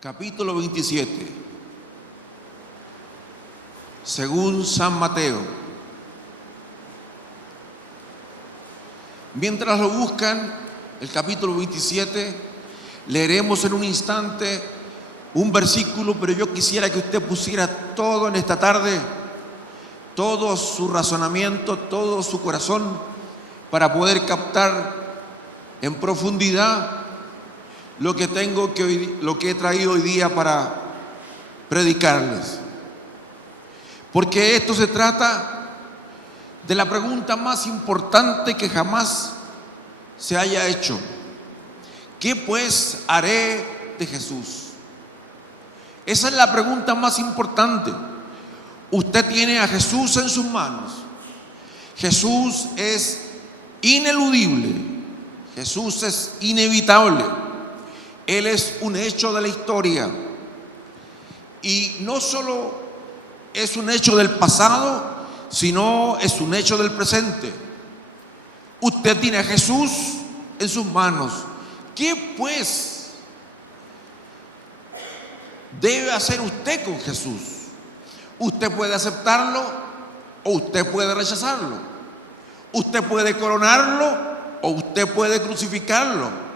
capítulo 27, según San Mateo. Mientras lo buscan, el capítulo 27, leeremos en un instante un versículo, pero yo quisiera que usted pusiera todo en esta tarde, todo su razonamiento, todo su corazón, para poder captar en profundidad lo que he traído hoy día para predicarles. Porque esto se trata de la pregunta más importante que jamás se haya hecho. ¿Qué pues haré de Jesús? Esa es la pregunta más importante. Usted tiene a Jesús en sus manos. Jesús es ineludible. Jesús es inevitable. Él es un hecho de la historia. Y no solo es un hecho del pasado, sino es un hecho del presente. Usted tiene a Jesús en sus manos. ¿Qué pues debe hacer usted con Jesús? Usted puede aceptarlo o usted puede rechazarlo. Usted puede coronarlo o usted puede crucificarlo.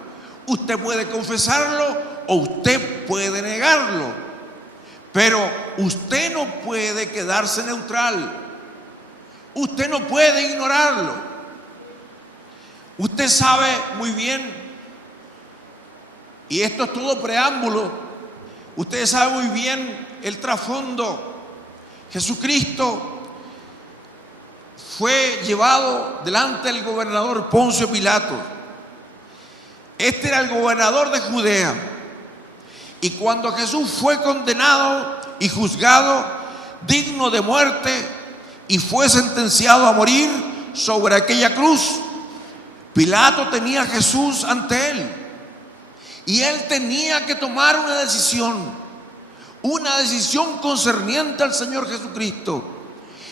Usted puede confesarlo o usted puede negarlo. Pero usted no puede quedarse neutral. Usted no puede ignorarlo. Usted sabe muy bien, y esto es todo preámbulo, usted sabe muy bien el trasfondo. Jesucristo fue llevado delante del gobernador Poncio Pilato. Este era el gobernador de Judea. Y cuando Jesús fue condenado y juzgado digno de muerte y fue sentenciado a morir sobre aquella cruz, Pilato tenía a Jesús ante él. Y él tenía que tomar una decisión concerniente al Señor Jesucristo.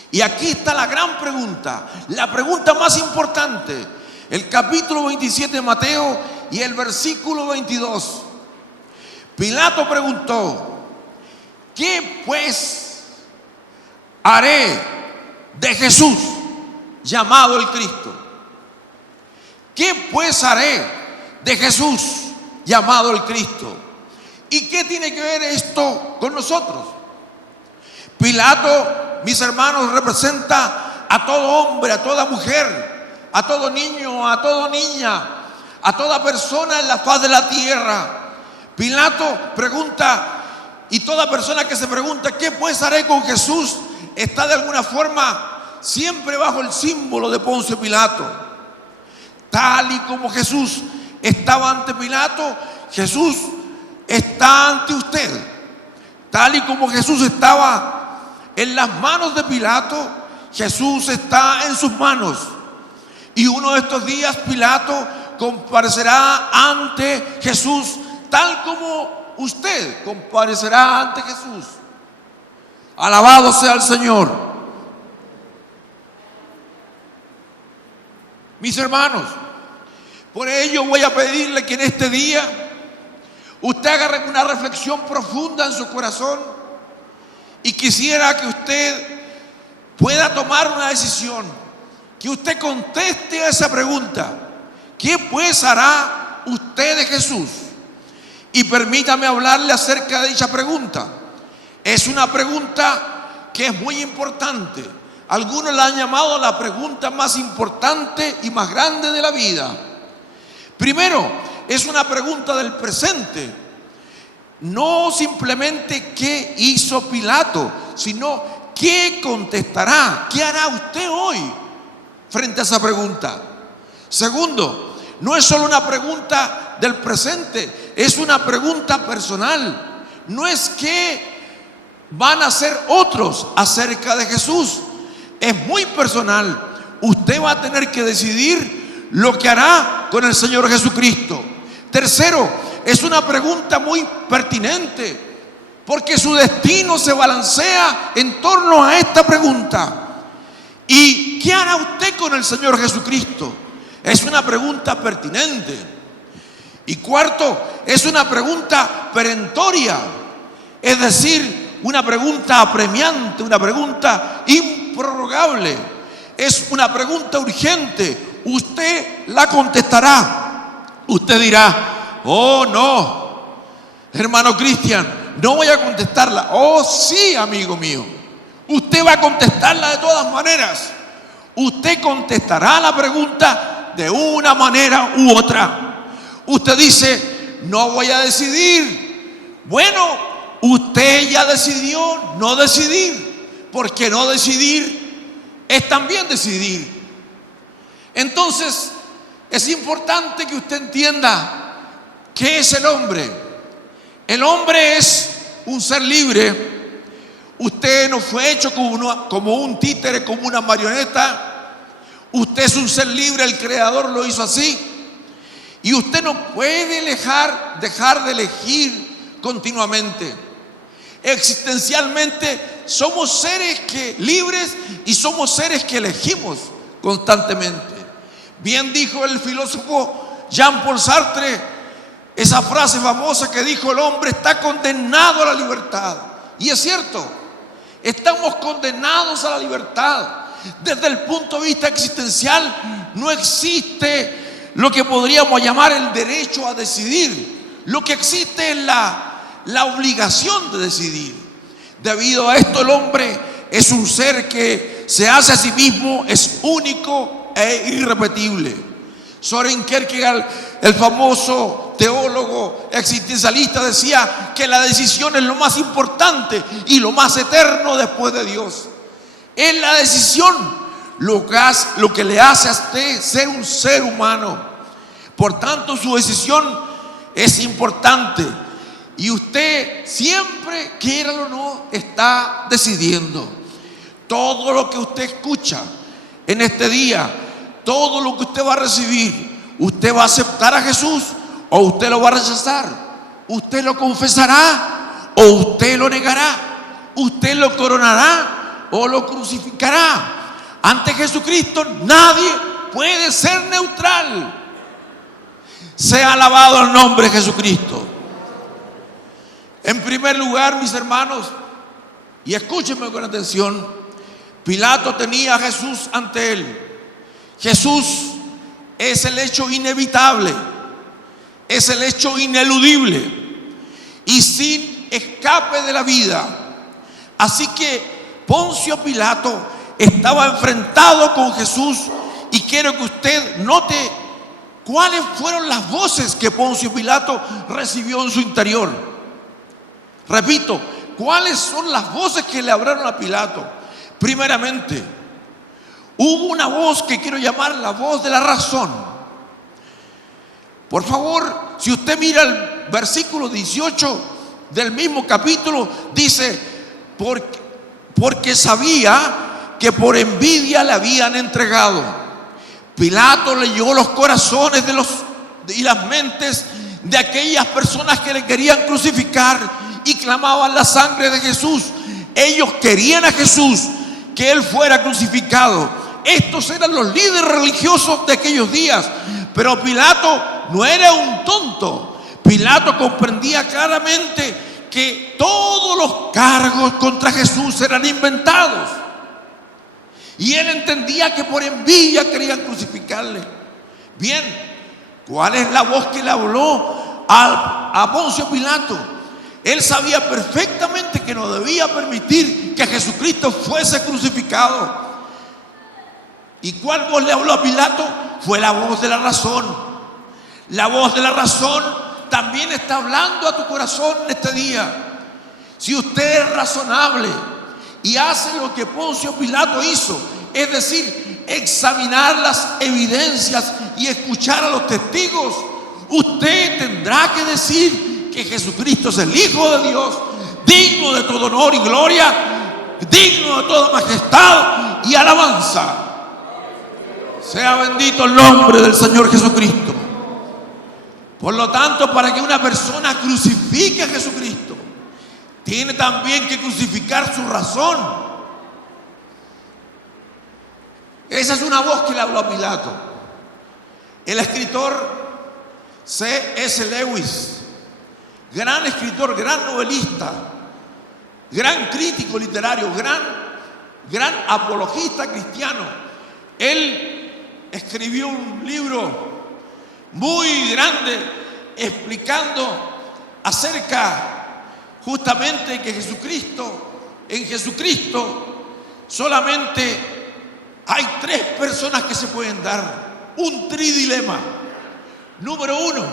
Y aquí está la gran pregunta, la pregunta más importante. El capítulo 27 de Mateo y el versículo 22. Pilato preguntó: ¿qué pues haré de Jesús llamado el Cristo? ¿Qué pues haré de Jesús llamado el Cristo? ¿Y qué tiene que ver esto con nosotros? Pilato, mis hermanos, representa a todo hombre, a toda mujer, a todo niño, a toda niña, a toda persona en la faz de la tierra. Pilato pregunta, y toda persona que se pregunta ¿qué pues haré con Jesús? Está de alguna forma siempre bajo el símbolo de Poncio Pilato. Tal y como Jesús estaba ante Pilato, Jesús está ante usted. Tal y como Jesús estaba en las manos de Pilato, Jesús está en sus manos. Y uno de estos días Pilato comparecerá ante Jesús, tal como usted comparecerá ante Jesús. Alabado sea el Señor. Mis hermanos, por ello voy a pedirle que en este día usted haga una reflexión profunda en su corazón, y quisiera que usted pueda tomar una decisión, que usted conteste a esa pregunta: ¿qué pues hará usted de Jesús? Y permítame hablarle acerca de dicha pregunta. Es una pregunta que es muy importante. Algunos la han llamado la pregunta más importante y más grande de la vida. Primero, es una pregunta del presente. No simplemente qué hizo Pilato, sino qué contestará, qué hará usted hoy frente a esa pregunta. Segundo, no es solo una pregunta del presente, es una pregunta personal. No es qué van a hacer otros acerca de Jesús, es muy personal. Usted va a tener que decidir lo que hará con el Señor Jesucristo. Tercero, es una pregunta muy pertinente, porque su destino se balancea en torno a esta pregunta: ¿y qué hará usted con el Señor Jesucristo? Es una pregunta pertinente. Y cuarto, es una pregunta perentoria, es decir, una pregunta apremiante, una pregunta improrrogable, es una pregunta urgente. Usted la contestará. Usted dirá: oh no, hermano Cristian, no voy a contestarla. Oh sí, amigo mío, usted va a contestarla de todas maneras. Usted contestará la pregunta de una manera u otra. Usted dice: no voy a decidir. Bueno, usted ya decidió no decidir, porque no decidir es también decidir. Entonces, es importante que usted entienda qué es el hombre. El hombre es un ser libre. Usted no fue hecho como un títere, como una marioneta. Usted es un ser libre, el Creador lo hizo así. Y usted no puede dejar de elegir continuamente. Existencialmente somos seres libres y somos seres que elegimos constantemente. Bien dijo el filósofo Jean-Paul Sartre esa frase famosa que dijo: el hombre está condenado a la libertad. Y es cierto, estamos condenados a la libertad. Desde el punto de vista existencial no existe lo que podríamos llamar el derecho a decidir. Lo que existe es la obligación de decidir. Debido a esto, el hombre es un ser que se hace a sí mismo, es único e irrepetible. Søren Kierkegaard, el famoso teólogo existencialista, decía que la decisión es lo más importante y lo más eterno después de Dios. Es la decisión lo que le hace a usted ser un ser humano. Por tanto, su decisión es importante. Y usted siempre, quiéralo o no, está decidiendo. Todo lo que usted escucha en este día, todo lo que usted va a recibir, usted va a aceptar a Jesús o usted lo va a rechazar. Usted lo confesará o usted lo negará. Usted lo coronará o lo crucificará. Ante Jesucristo nadie puede ser neutral. Sea alabado el nombre de Jesucristo. En primer lugar, mis hermanos, y escúchenme con atención, Pilato tenía a Jesús ante él. Jesús es el hecho inevitable, es el hecho ineludible y sin escape de la vida. Así que Poncio Pilato estaba enfrentado con Jesús, y quiero que usted note cuáles fueron las voces que Poncio Pilato recibió en su interior. Repito, ¿cuáles son las voces que le hablaron a Pilato? Primeramente, hubo una voz que quiero llamar la voz de la razón. Por favor, si usted mira el versículo 18 del mismo capítulo, dice: porque sabía que por envidia le habían entregado. Pilato leyó los corazones y las mentes de aquellas personas que le querían crucificar y clamaban la sangre de Jesús. Ellos querían a Jesús, que él fuera crucificado. Estos eran los líderes religiosos de aquellos días. Pero Pilato no era un tonto. Pilato comprendía claramente que todos los cargos contra Jesús eran inventados, y él entendía que por envidia querían crucificarle. Bien, ¿cuál es la voz que le habló a Poncio Pilato? Él sabía perfectamente que no debía permitir que Jesucristo fuese crucificado. ¿Y cuál voz le habló a Pilato? Fue la voz de la razón. La voz de la razón también está hablando a tu corazón en este día. Si usted es razonable y hace lo que Poncio Pilato hizo, es decir, examinar las evidencias y escuchar a los testigos, usted tendrá que decir que Jesucristo es el Hijo de Dios, digno de todo honor y gloria, digno de toda majestad y alabanza. Sea bendito el nombre del Señor Jesucristo. Por lo tanto, para que una persona crucifique a Jesucristo, tiene también que crucificar su razón. Esa es una voz que le habló a Pilato. El escritor C.S. Lewis gran escritor, gran novelista, gran crítico literario, gran apologista cristiano. Él escribió un libro muy grande explicando acerca justamente que en Jesucristo solamente hay tres personas que se pueden dar un tridilema. Número uno,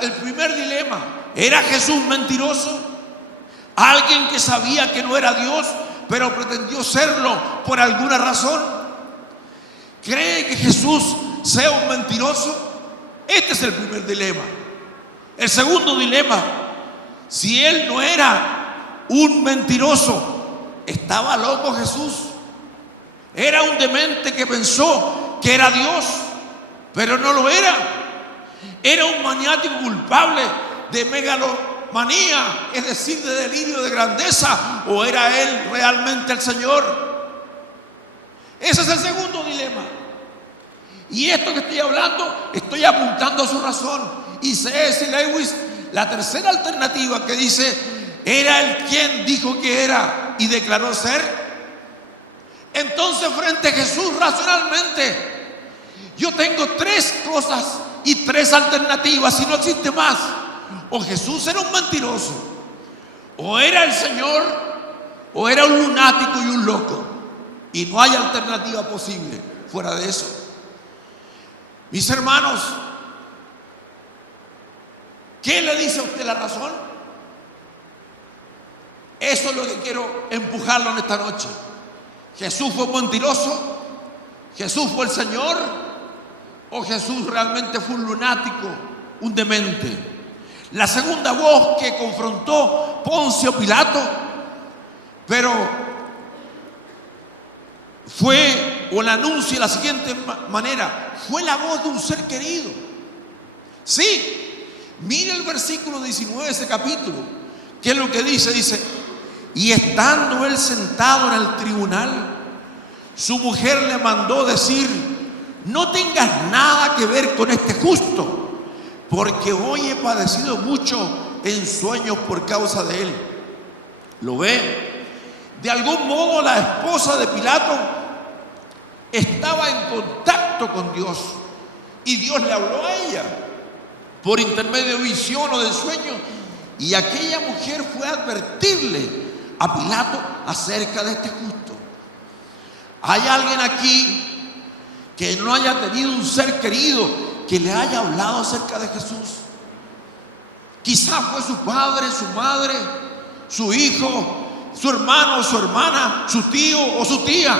el primer dilema: ¿era Jesús mentiroso? Alguien que sabía que no era Dios, pero pretendió serlo por alguna razón. ¿Cree que Jesús sea un mentiroso? Este es el primer dilema. El segundo dilema: si él no era un mentiroso, ¿estaba loco Jesús? Era un demente que pensó que era Dios, pero no lo era. Era un maniático culpable de megalomanía, es decir, de delirio de grandeza, ¿o era él realmente el Señor? Ese es el segundo dilema. Y esto que estoy hablando, estoy apuntando a su razón. Y C.S. Lewis, la tercera alternativa que dice: era él quien dijo que era y declaró ser. Entonces, frente a Jesús, racionalmente, yo tengo tres cosas y tres alternativas, y no existe más. O Jesús era un mentiroso, o era el Señor, o era un lunático y un loco. Y no hay alternativa posible fuera de eso. Mis hermanos, ¿qué le dice a usted la razón? Eso es lo que quiero empujarlo en esta noche. ¿Jesús fue un mentiroso? ¿Jesús fue el Señor? ¿O Jesús realmente fue un lunático, un demente? La segunda voz que confrontó Poncio Pilato, pero fue, o la anuncia de la siguiente manera: fue la voz de un ser querido. Sí, mire el versículo 19 de ese capítulo. ¿Qué es lo que dice? Dice: y estando él sentado en el tribunal, su mujer le mandó decir: no tengas nada que ver con este justo, porque hoy he padecido mucho en sueños por causa de él. ¿Lo ve? De algún modo la esposa de Pilato estaba en contacto con Dios, y Dios le habló a ella por intermedio de visión o de sueño, y aquella mujer fue a advertirle a Pilato acerca de este justo. ¿Hay alguien aquí que no haya tenido un ser querido que le haya hablado acerca de Jesús? Quizás fue su padre, su madre, su hijo, su hermano o su hermana, su tío o su tía.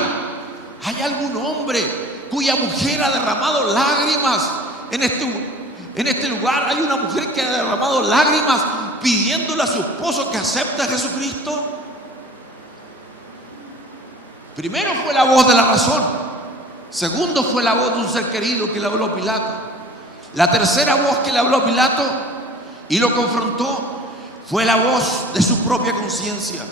¿Hay algún hombre cuya mujer ha derramado lágrimas en este lugar? Hay una mujer que ha derramado lágrimas pidiéndole a su esposo que acepte a Jesucristo. Primero fue la voz de la razón. Segundo fue la voz de un ser querido que le habló a Pilato. La tercera voz que le habló a Pilato y lo confrontó fue la voz de su propia conciencia.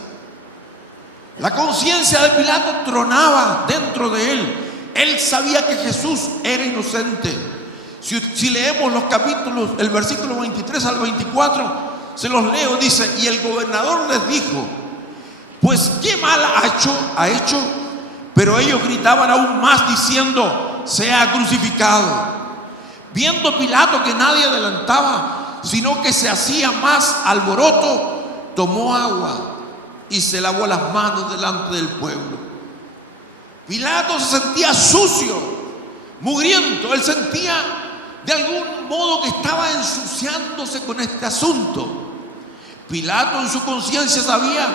La conciencia de Pilato tronaba dentro de él. Él sabía que Jesús era inocente. Si leemos los capítulos, el versículo 23 al 24, se los leo, dice: y el gobernador les dijo: pues qué mal ha hecho. Pero ellos gritaban aún más diciendo: sea crucificado. Viendo Pilato que nadie adelantaba, sino que se hacía más alboroto, tomó agua y se lavó las manos delante del pueblo. Pilato se sentía sucio, mugriento. Él sentía de algún modo que estaba ensuciándose con este asunto. Pilato en su conciencia sabía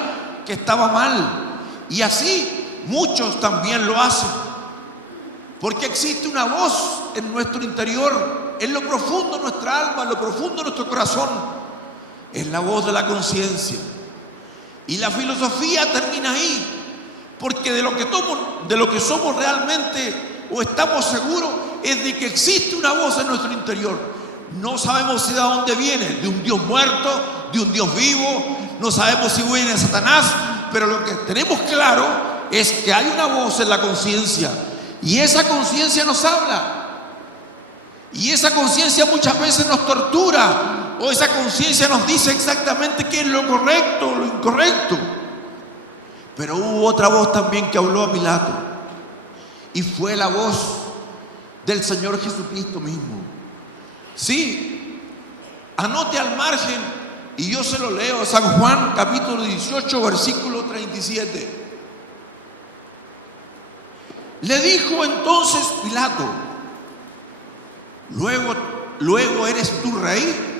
que estaba mal, y así muchos también lo hacen, porque existe una voz en nuestro interior, en lo profundo de nuestra alma, en lo profundo de nuestro corazón. Es la voz de la conciencia. Y la filosofía termina ahí, porque de lo que somos realmente o estamos seguros es de que existe una voz en nuestro interior. No sabemos si de dónde viene, de un Dios muerto, de un Dios vivo, no sabemos si viene de Satanás, pero lo que tenemos claro es que hay una voz en la conciencia, y esa conciencia nos habla, y esa conciencia muchas veces nos tortura, o esa conciencia nos dice exactamente qué es lo correcto o lo incorrecto. Pero hubo otra voz también que habló a Pilato, y fue la voz del Señor Jesucristo mismo. Sí, anote al margen y yo se lo leo, San Juan capítulo 18 versículo 37. Le dijo entonces Pilato: ¿Luego eres tú rey?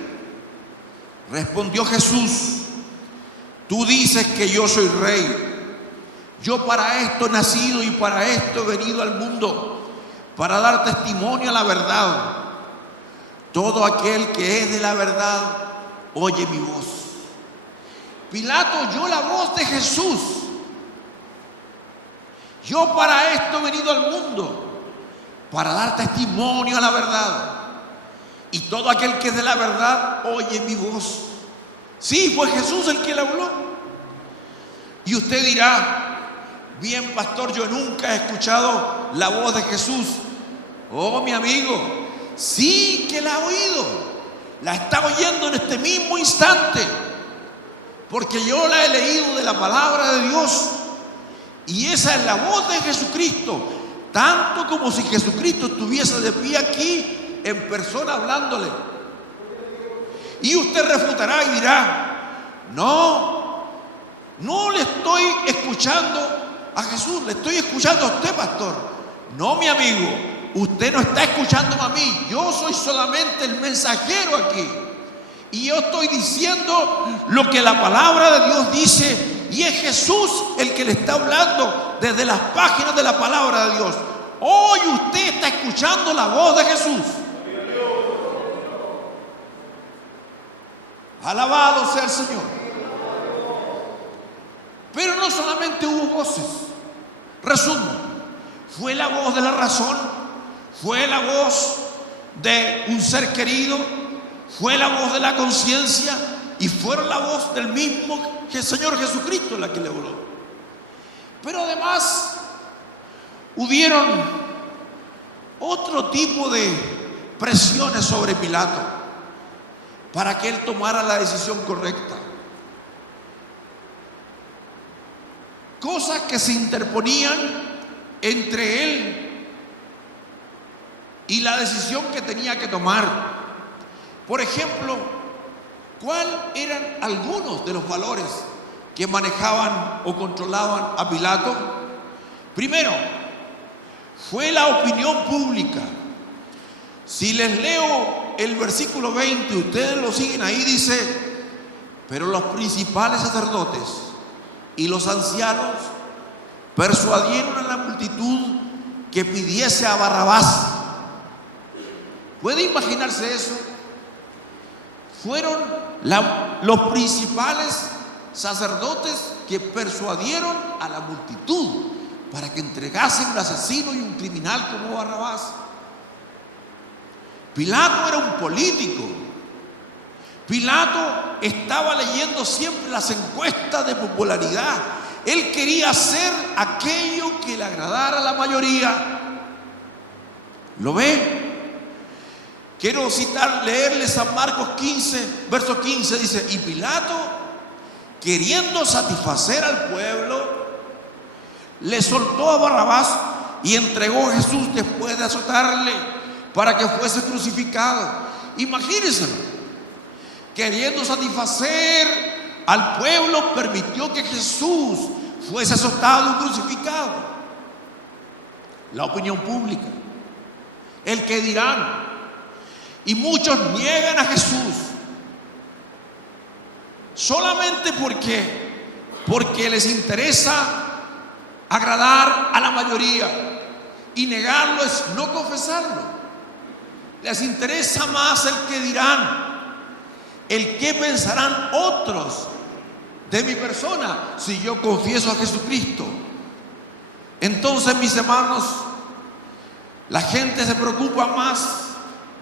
Respondió Jesús: tú dices que yo soy rey. Yo para esto he nacido y para esto he venido al mundo, para dar testimonio a la verdad. Todo aquel que es de la verdad oye mi voz. Pilato oyó la voz de Jesús. Yo para esto he venido al mundo, para dar testimonio a la verdad. Y todo aquel que es de la verdad oye mi voz. Sí, fue Jesús el que le habló. Y usted dirá: bien, pastor, yo nunca he escuchado la voz de Jesús. Oh, mi amigo, sí que la ha oído. La está oyendo en este mismo instante, porque yo la he leído de la palabra de Dios. Y esa es la voz de Jesucristo, tanto como si Jesucristo estuviese de pie aquí en persona hablándole. Y usted refutará y dirá: no le estoy escuchando a Jesús, le estoy escuchando a usted, pastor. No, mi amigo, usted no está escuchándome a mí. Yo soy solamente el mensajero aquí, y yo estoy diciendo lo que la palabra de Dios dice. Y es Jesús el que le está hablando desde las páginas de la palabra de Dios. Hoy usted está escuchando la voz de Jesús. Alabado sea el Señor. Pero no solamente hubo voces. Resumo: fue la voz de la razón, fue la voz de un ser querido, fue la voz de la conciencia, y fue la voz del mismo Señor Jesucristo la que le habló. Pero además hubieron otro tipo de presiones sobre Pilato para que él tomara la decisión correcta. Cosas que se interponían entre él y la decisión que tenía que tomar. Por ejemplo, ¿cuáles eran algunos de los valores que manejaban o controlaban a Pilato? Primero, fue la opinión pública. Si les leo el versículo 20, ustedes lo siguen ahí, dice: pero los principales sacerdotes y los ancianos persuadieron a la multitud que pidiese a Barrabás. ¿Puede imaginarse eso? Fueron los principales sacerdotes que persuadieron a la multitud para que entregasen un asesino y un criminal como Barrabás. Pilato era un político. Pilato estaba leyendo siempre las encuestas de popularidad. Él quería hacer aquello que le agradara a la mayoría. ¿Lo ve? Quiero leerle San Marcos 15, verso 15, dice: y Pilato, queriendo satisfacer al pueblo, le soltó a Barrabás y entregó a Jesús después de azotarle para que fuese crucificado. Imagínense, queriendo satisfacer al pueblo, permitió que Jesús fuese azotado y crucificado. La opinión pública, el que dirán. Y muchos niegan a Jesús solamente porque les interesa agradar a la mayoría, y negarlo es no confesarlo. Les interesa más el que dirán, el que pensarán otros de mi persona si yo confieso a Jesucristo. Entonces, mis hermanos, la gente se preocupa más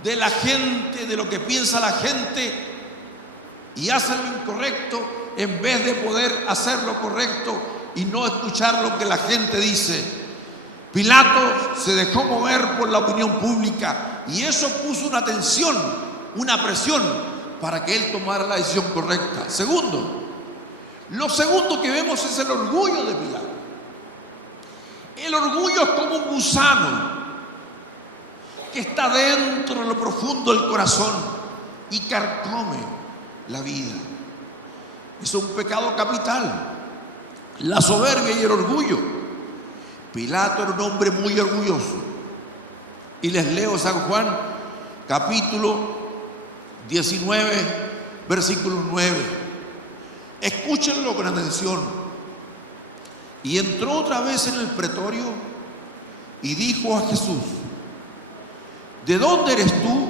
de la gente, de lo que piensa la gente, y hace lo incorrecto en vez de poder hacer lo correcto y no escuchar lo que la gente dice. Pilato se dejó mover por la opinión pública, y eso puso una tensión, una presión para que él tomara la decisión correcta. Segundo, lo segundo que vemos es el orgullo de Pilato. El orgullo es como un gusano que está dentro de lo profundo del corazón y carcome la vida. Es un pecado capital, la soberbia y el orgullo. Pilato era un hombre muy orgulloso. Y les leo San Juan, capítulo 19, versículo 9. Escúchenlo con atención. Y entró otra vez en el pretorio y dijo a Jesús: ¿de dónde eres tú?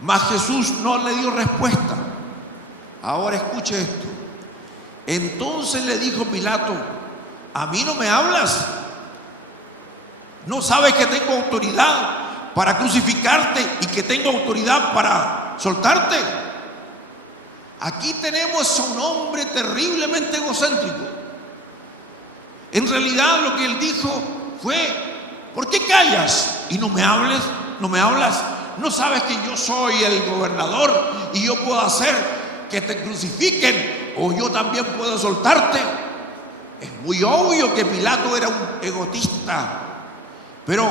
Mas Jesús no le dio respuesta. Ahora escuche esto. Entonces le dijo Pilato: ¿a mí no me hablas? ¿No sabes que tengo autoridad para crucificarte y que tengo autoridad para soltarte? Aquí tenemos a un hombre terriblemente egocéntrico. En realidad lo que él dijo fue: ¿por qué callas y no me hables? ¿No me hablas? ¿No sabes que yo soy el gobernador y yo puedo hacer que te crucifiquen o yo también puedo soltarte? Es muy obvio que Pilato era un egotista, pero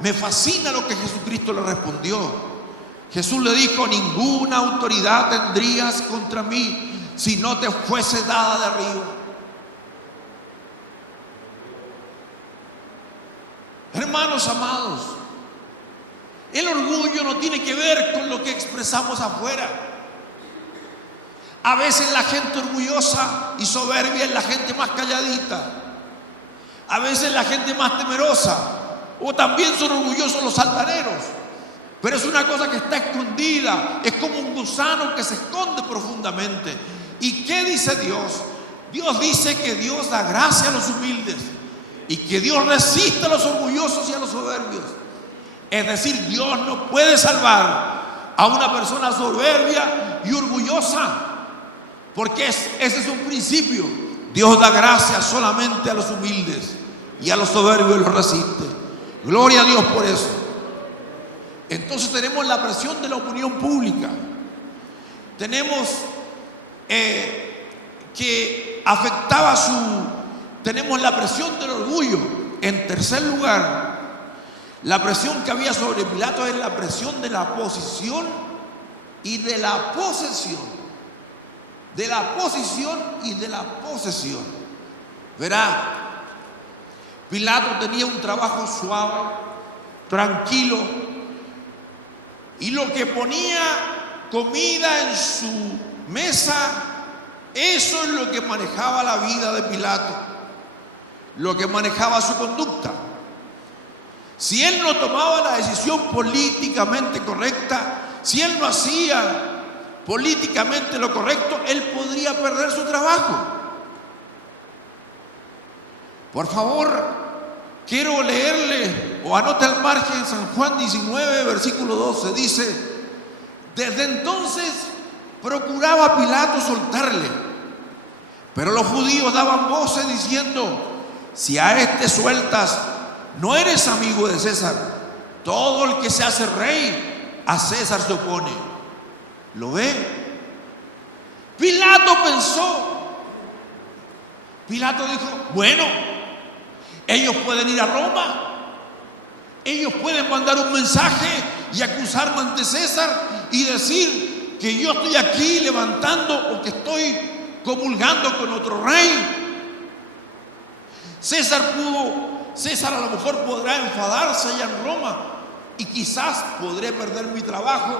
me fascina lo que Jesucristo le respondió. Jesús le dijo: ninguna autoridad tendrías contra mí si no te fuese dada de arriba. Hermanos amados, el orgullo no tiene que ver con lo que expresamos afuera. A veces la gente orgullosa y soberbia es la gente más calladita. A veces la gente más temerosa, o también son orgullosos los altaneros. Pero es una cosa que está escondida, es como un gusano que se esconde profundamente. ¿Y qué dice Dios? Dios dice que Dios da gracia a los humildes y que Dios resiste a los orgullosos y a los soberbios. Es decir, Dios no puede salvar a una persona soberbia y orgullosa, porque ese es un principio. Dios da gracia solamente a los humildes y a los soberbios los resiste. Gloria a Dios por eso. Entonces tenemos la presión de la opinión pública. Tenemos que afectaba tenemos la presión del orgullo. En tercer lugar, la presión que había sobre Pilato es la presión de la posición y de la posesión. De la posición y de la posesión. Verá, Pilato tenía un trabajo suave, tranquilo, y lo que ponía comida en su mesa, eso es lo que manejaba la vida de Pilato, lo que manejaba su conducta. Si él no tomaba la decisión políticamente correcta, si él no hacía políticamente lo correcto, él podría perder su trabajo. Por favor, quiero leerle, o anote al margen, San Juan 19, versículo 12, dice: desde entonces procuraba Pilato soltarle, pero los judíos daban voces diciendo: si a este sueltas, no eres amigo de César. Todo el que se hace rey, a César se opone. ¿Lo ve? Pilato pensó. Pilato dijo: bueno, ellos pueden ir a Roma, ellos pueden mandar un mensaje y acusarme ante César y decir que yo estoy aquí levantando o que estoy comulgando con otro rey. César a lo mejor podrá enfadarse allá en Roma y quizás podré perder mi trabajo,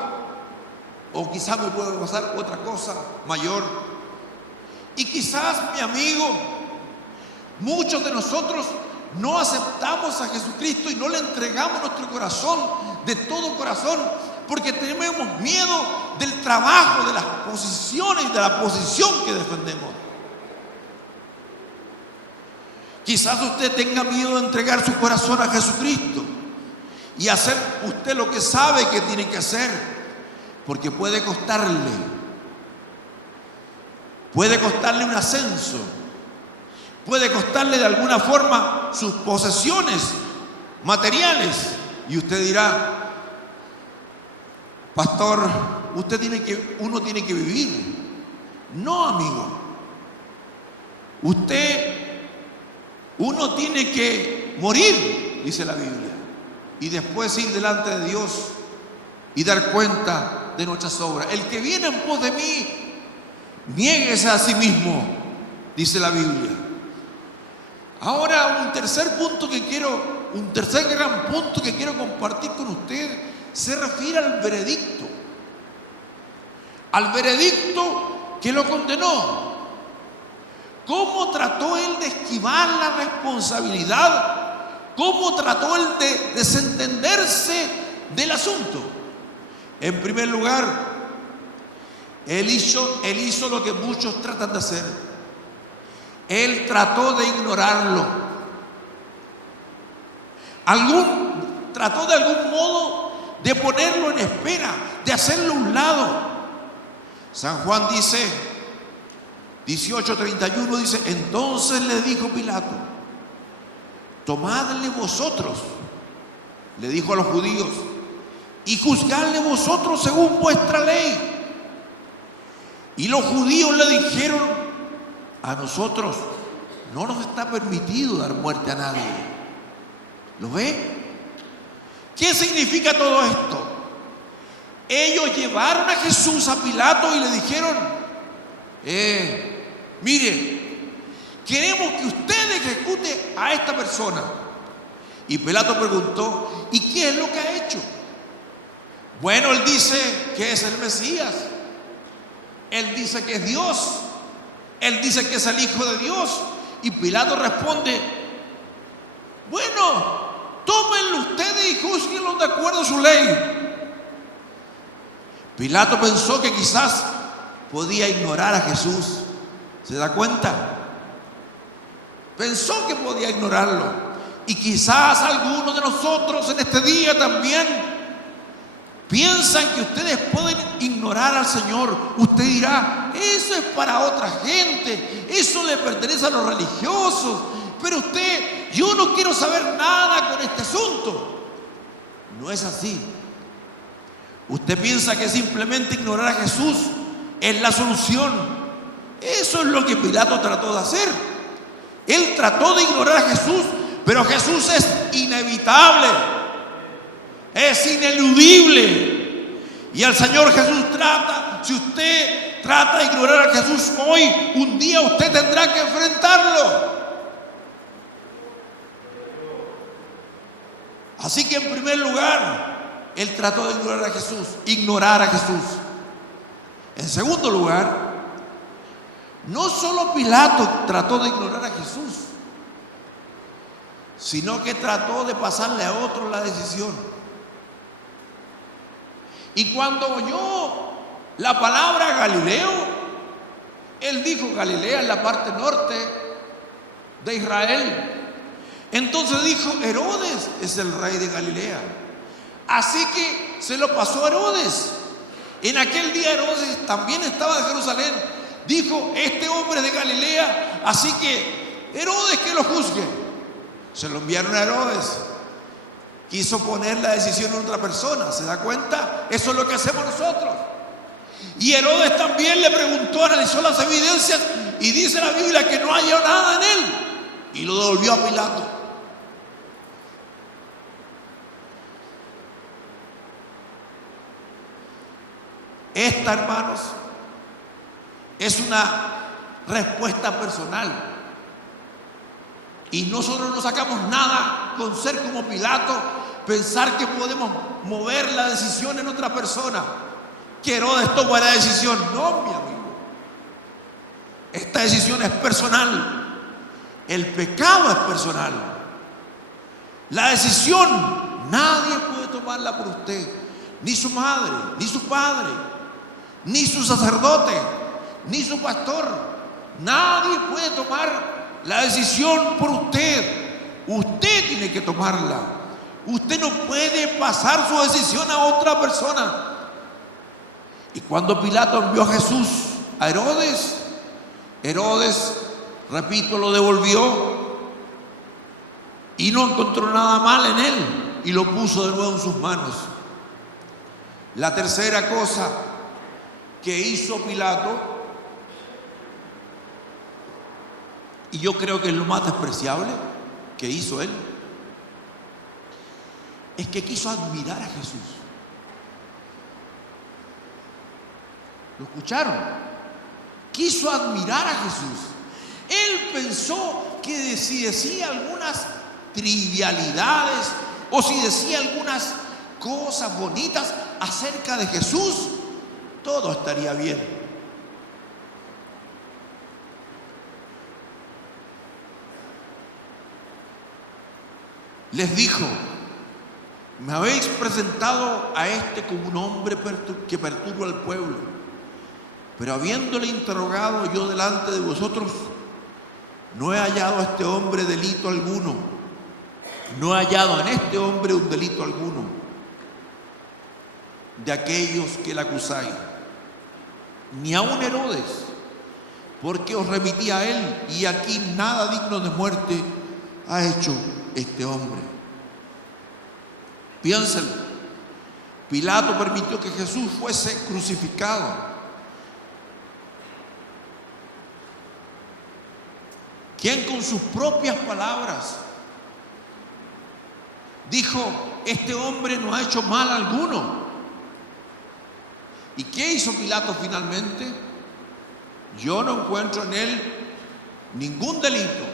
o quizás me puede pasar otra cosa mayor. Y quizás, mi amigo, muchos de nosotros no aceptamos a Jesucristo y no le entregamos nuestro corazón de todo corazón porque tenemos miedo del trabajo, de las posiciones y de la posición que defendemos. Quizás usted tenga miedo de entregar su corazón a Jesucristo y hacer usted lo que sabe que tiene que hacer, porque puede costarle un ascenso, puede costarle de alguna forma sus posesiones materiales. Y usted dirá: pastor, uno tiene que vivir. No, amigo. Uno tiene que morir, dice la Biblia, y después ir delante de Dios y dar cuenta de nuestras obras. El que viene en pos de mí, niéguese a sí mismo, dice la Biblia. Ahora, un tercer gran punto que quiero compartir con usted se refiere al veredicto. Al veredicto que lo condenó. ¿Cómo trató él de esquivar la responsabilidad? ¿Cómo trató él de desentenderse del asunto? En primer lugar, él hizo lo que muchos tratan de hacer. Él trató de ignorarlo. Trató de algún modo de ponerlo en espera, de hacerlo a un lado. San Juan dice, 18:31 dice: entonces le dijo Pilato, tomadle vosotros, le dijo a los judíos, y juzgadle vosotros según vuestra ley. Y los judíos le dijeron: a nosotros no nos está permitido dar muerte a nadie. ¿Lo ve? ¿Qué significa todo esto? Ellos llevaron a Jesús a Pilato y le dijeron: mire, queremos que usted ejecute a esta persona. Y Pilato preguntó: ¿y qué es lo que ha hecho? Bueno, él dice que es el Mesías. Él dice que es Dios. Él dice que es el Hijo de Dios. Y Pilato responde: bueno, tómenlo ustedes y júzguenlo de acuerdo a su ley. Pilato pensó que quizás podía ignorar a Jesús. ¿Se da cuenta? Pensó que podía ignorarlo. Y quizás algunos de nosotros en este día también piensan que ustedes pueden ignorar al Señor. Usted dirá: eso es para otra gente, eso le pertenece a los religiosos. Pero usted, yo no quiero saber nada con este asunto. No es así. Usted piensa que simplemente ignorar a Jesús es la solución. Eso es lo que Pilato trató de hacer. Él trató de ignorar a Jesús, pero Jesús es inevitable, es ineludible. Y el Señor Jesús si usted trata de ignorar a Jesús hoy, un día usted tendrá que enfrentarlo. Así que en primer lugar, él trató de ignorar a Jesús. En segundo lugar, no solo Pilato trató de ignorar a Jesús, sino que trató de pasarle a otro la decisión. Y cuando oyó la palabra Galileo, él dijo: Galilea es la parte norte de Israel. Entonces dijo: Herodes es el rey de Galilea. Así que se lo pasó a Herodes. En aquel día Herodes también estaba en Jerusalén. Dijo: este hombre es de Galilea, así que Herodes que lo juzgue. Se lo enviaron a Herodes. Quiso poner la decisión en otra persona. ¿Se da cuenta? Eso es lo que hacemos nosotros. Y Herodes también le preguntó, analizó las evidencias y dice la Biblia que no halló nada en él y lo devolvió a Pilato. Esta, hermanos, es una respuesta personal. Y nosotros no sacamos nada con ser como Pilato, pensar que podemos mover la decisión en otra persona. Que Herodes toma la decisión. No, mi amigo. Esta decisión es personal. El pecado es personal. La decisión nadie puede tomarla por usted. Ni su madre, ni su padre, ni su sacerdote, ni su pastor. Nadie puede tomar la decisión por usted. Usted tiene que tomarla. Usted no puede pasar su decisión a otra persona. Y cuando Pilato envió a Jesús a Herodes, repito, lo devolvió y no encontró nada mal en él y lo puso de nuevo en sus manos. La tercera cosa que hizo Pilato, y yo creo que es lo más despreciable que hizo él, es que quiso admirar a Jesús. ¿Lo escucharon? Quiso admirar a Jesús. Él pensó que si decía algunas trivialidades o si decía algunas cosas bonitas acerca de Jesús, todo estaría bien. Les dijo: me habéis presentado a este como un hombre que perturba al pueblo, pero habiéndole interrogado yo delante de vosotros, no he hallado a este hombre delito alguno. No he hallado en este hombre un delito alguno de aquellos que le acusáis, ni aun Herodes, porque os remití a él, y aquí nada digno de muerte ha hecho este hombre. Piénsenlo. Pilato permitió que Jesús fuese crucificado. Quien con sus propias palabras dijo: este hombre no ha hecho mal alguno. ¿Y qué hizo Pilato finalmente? Yo no encuentro en él ningún delito.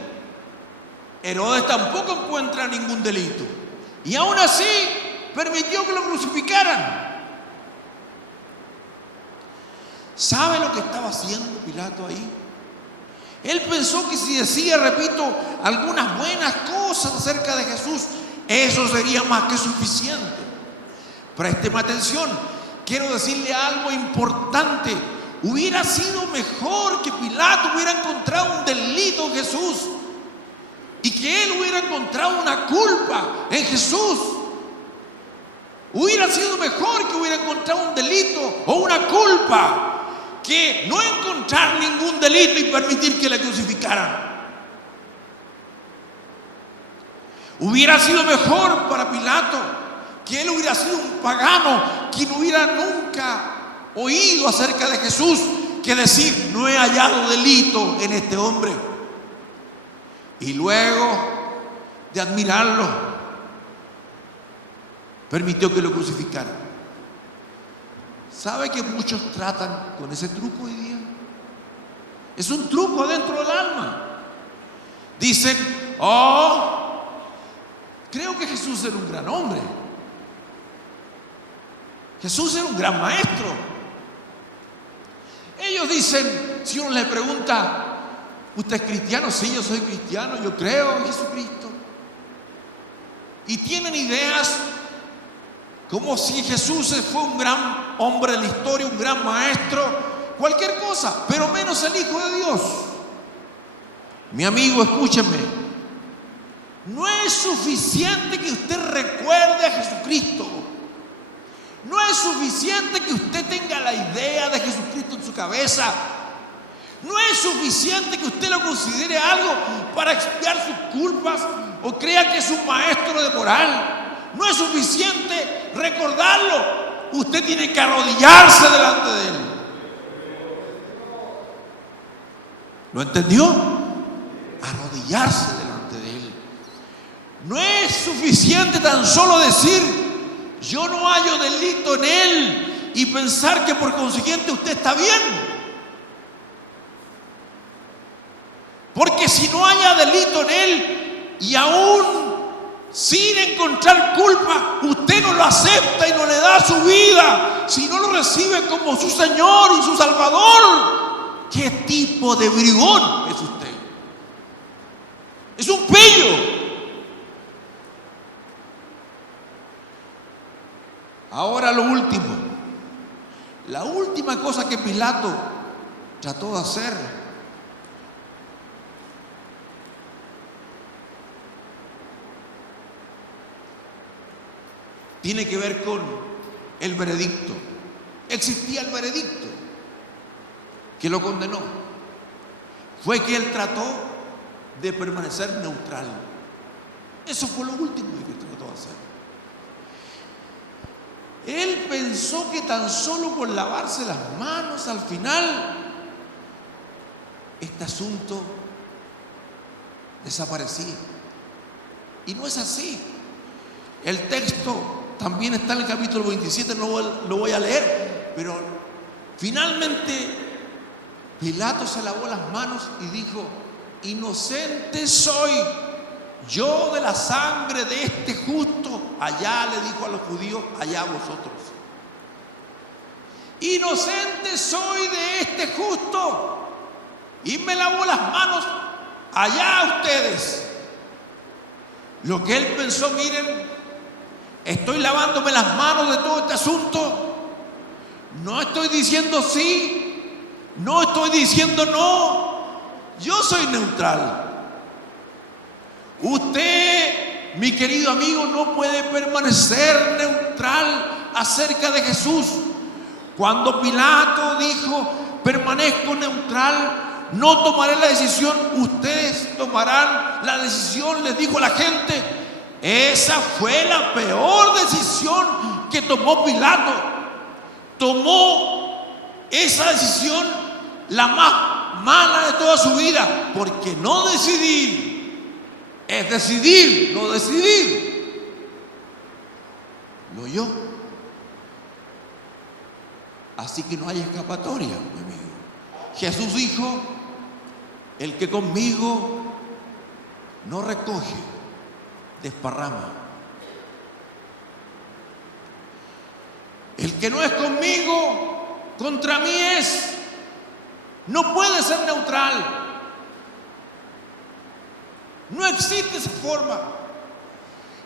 Herodes tampoco encuentra ningún delito. Y aún así permitió que lo crucificaran. ¿Sabe lo que estaba haciendo Pilato ahí? Él pensó que si decía, repito, algunas buenas cosas acerca de Jesús, eso sería más que suficiente. Présteme atención, quiero decirle algo importante. Hubiera sido mejor que Pilato hubiera encontrado un delito en Jesús y que él hubiera encontrado una culpa en Jesús. Hubiera sido mejor que hubiera encontrado un delito o una culpa que no encontrar ningún delito y permitir que le crucificaran. Hubiera sido mejor para Pilato que él hubiera sido un pagano que no hubiera nunca oído acerca de Jesús, que decir: no he hallado delito en este hombre. Y luego de admirarlo, permitió que lo crucificaran. ¿Sabe que muchos tratan con ese truco hoy día? Es un truco dentro del alma. Dicen: oh, creo que Jesús era un gran hombre. Jesús era un gran maestro. Ellos dicen, si uno les pregunta: ¿usted es cristiano? Sí, yo soy cristiano, yo creo en Jesucristo. Y tienen ideas como si Jesús fue un gran hombre de la historia, un gran maestro, cualquier cosa, pero menos el Hijo de Dios. Mi amigo, escúcheme. No es suficiente que usted recuerde a Jesucristo. No es suficiente que usted tenga la idea de Jesucristo en su cabeza. No es suficiente que usted lo considere algo para expiar sus culpas o crea que es un maestro de moral. No es suficiente recordarlo. Usted tiene que arrodillarse delante de él. ¿Lo entendió? Arrodillarse delante de él. No es suficiente tan solo decir: yo no hallo delito en él, y pensar que por consiguiente usted está bien. Porque si no haya delito en él y aún sin encontrar culpa, usted no lo acepta y no le da su vida, si no lo recibe como su Señor y su Salvador, ¿qué tipo de bribón es usted? Es un pillo. Ahora lo último, la última cosa que Pilato trató de hacer tiene que ver con el veredicto. Existía el veredicto que lo condenó. Fue que él trató de permanecer neutral. Eso fue lo último que trató de hacer. Él pensó que tan solo por lavarse las manos al final este asunto desaparecía. Y no es así. El texto también está en el capítulo 27, no lo voy a leer, pero finalmente Pilato se lavó las manos y dijo: inocente soy yo de la sangre de este justo. Allá le dijo a los judíos, allá vosotros. Inocente soy de este justo. Y me lavó las manos, allá ustedes. Lo que él pensó: miren, estoy lavándome las manos de todo este asunto. No estoy diciendo sí, no estoy diciendo no. Yo soy neutral. Usted, mi querido amigo, no puede permanecer neutral acerca de Jesús. Cuando Pilato dijo: permanezco neutral, no tomaré la decisión, ustedes tomarán la decisión, les dijo a la gente. Esa fue la peor decisión que tomó Pilato. Tomó esa decisión, la más mala de toda su vida, porque no decidir es decidir, no decidir. Lo oyó. Así que no hay escapatoria, mi amigo. Jesús dijo: el que conmigo no recoge, desparrama. El que no es conmigo, contra mí es. No puede ser neutral. No existe esa forma.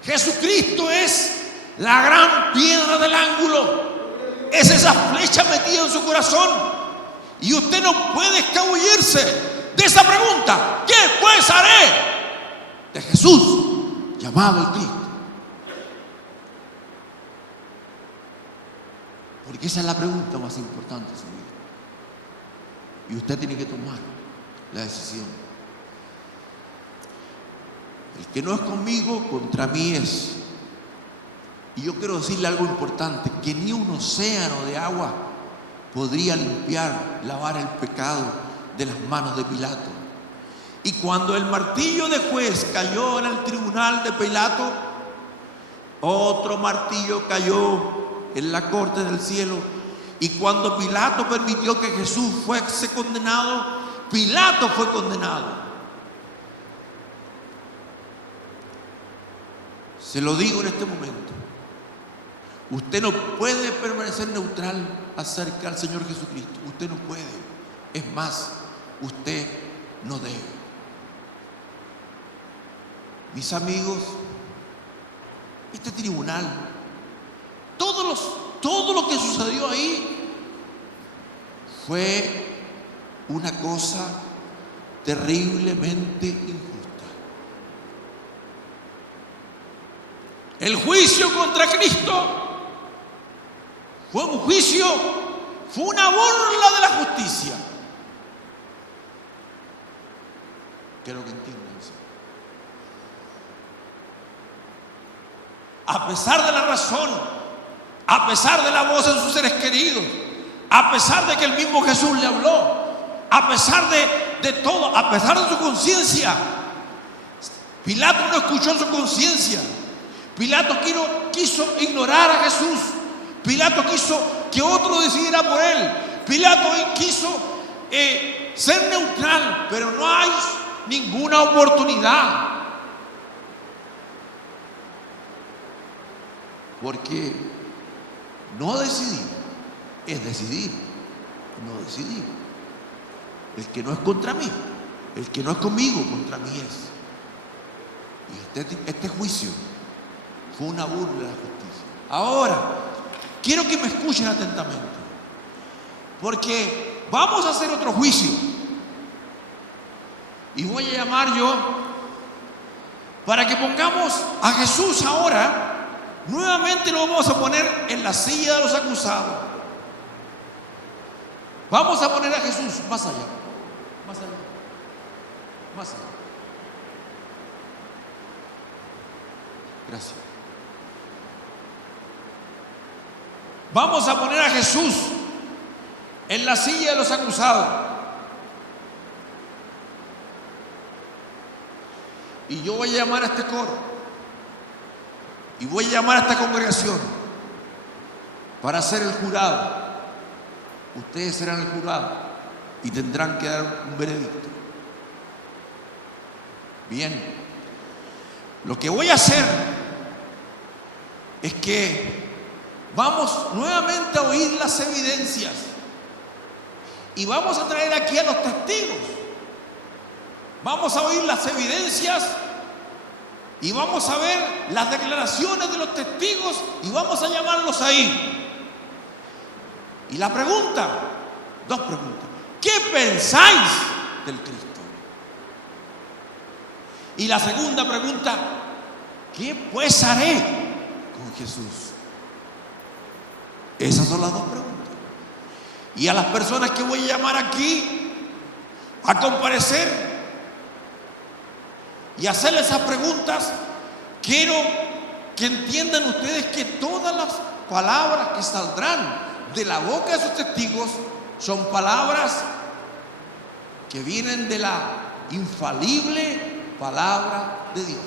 Jesucristo es la gran piedra del ángulo. Es esa flecha metida en su corazón. Y usted no puede escabullirse de esa pregunta: ¿qué pues haré de Jesús llamado el Cristo? Porque esa es la pregunta más importante de su vida. Y usted tiene que tomar la decisión. El que no es conmigo, contra mí es. Y yo quiero decirle algo importante: que ni un océano de agua podría limpiar, lavar el pecado de las manos de Pilato. Y cuando el martillo de juez cayó en el tribunal de Pilato, otro martillo cayó en la corte del cielo. Y cuando Pilato permitió que Jesús fuese condenado, Pilato fue condenado. Se lo digo en este momento: usted no puede permanecer neutral acerca del Señor Jesucristo. Usted no puede. Es más, usted no debe. Mis amigos, este tribunal, todo lo que sucedió ahí fue una cosa terriblemente injusta. El juicio contra Cristo fue un juicio, fue una burla de la justicia. Quiero que entiendan eso. A pesar de la razón, a pesar de la voz de sus seres queridos, a pesar de que el mismo Jesús le habló, a pesar de todo, a pesar de su conciencia, Pilato no escuchó su conciencia. Pilato quiso ignorar a Jesús. Pilato quiso que otro decidiera por él. Pilato quiso ser neutral, pero no hay ninguna oportunidad. Porque no decidir es decidir, no decidir. El que no es contra mí, el que no es conmigo, contra mí es. Y este juicio fue una burla de la justicia. Ahora, quiero que me escuchen atentamente, porque vamos a hacer otro juicio. Y voy a llamar yo para que pongamos a Jesús ahora. Nuevamente lo vamos a poner en la silla de los acusados. Vamos a poner a Jesús más allá, más allá, más allá. Gracias. Vamos a poner a Jesús en la silla de los acusados. Y yo voy a llamar a este coro. Y voy a llamar a esta congregación para ser el jurado. Ustedes serán el jurado y tendrán que dar un veredicto. Bien. Lo que voy a hacer es que vamos nuevamente a oír las evidencias y vamos a traer aquí a los testigos. Vamos a oír las evidencias y vamos a ver las declaraciones de los testigos y vamos a llamarlos ahí. Y la pregunta, dos preguntas: ¿qué pensáis del Cristo? Y la segunda pregunta: ¿qué pues haré con Jesús? Esas son las dos preguntas. Y a las personas que voy a llamar aquí a comparecer y hacerles esas preguntas, quiero que entiendan ustedes que todas las palabras que saldrán de la boca de sus testigos son palabras que vienen de la infalible palabra de Dios.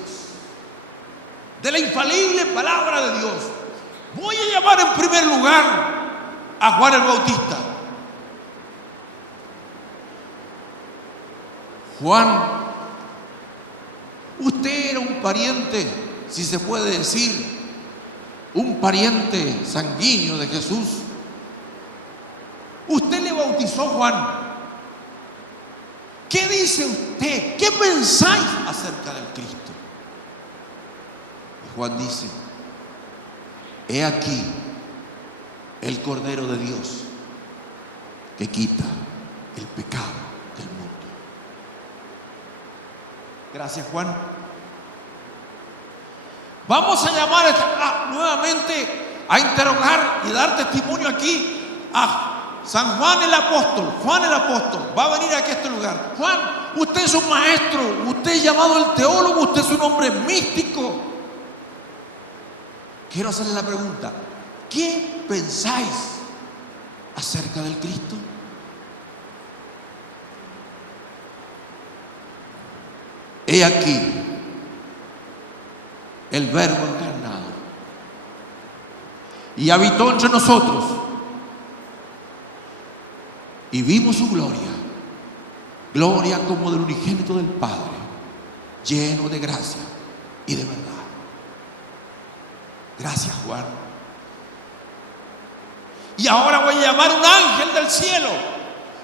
De la infalible palabra de Dios. Voy a llamar en primer lugar a Juan el Bautista. Juan, usted era un pariente, si se puede decir, un pariente sanguíneo de Jesús. Usted le bautizó, Juan. ¿Qué dice usted? ¿Qué pensáis acerca del Cristo? Y Juan dice: he aquí el Cordero de Dios que quita el pecado del mundo. Gracias, Juan. Vamos a llamar nuevamente a interrogar y dar testimonio aquí a San Juan el apóstol. Juan el apóstol va a venir aquí a este lugar. Juan, usted es un maestro, usted es llamado el teólogo, usted es un hombre místico. Quiero hacerle la pregunta: ¿qué pensáis acerca del Cristo? He aquí el Verbo encarnado y habitó entre nosotros y vimos su gloria, gloria como del unigénito del Padre, lleno de gracia y de verdad. Gracias, Juan. Y ahora voy a llamar a un ángel del cielo.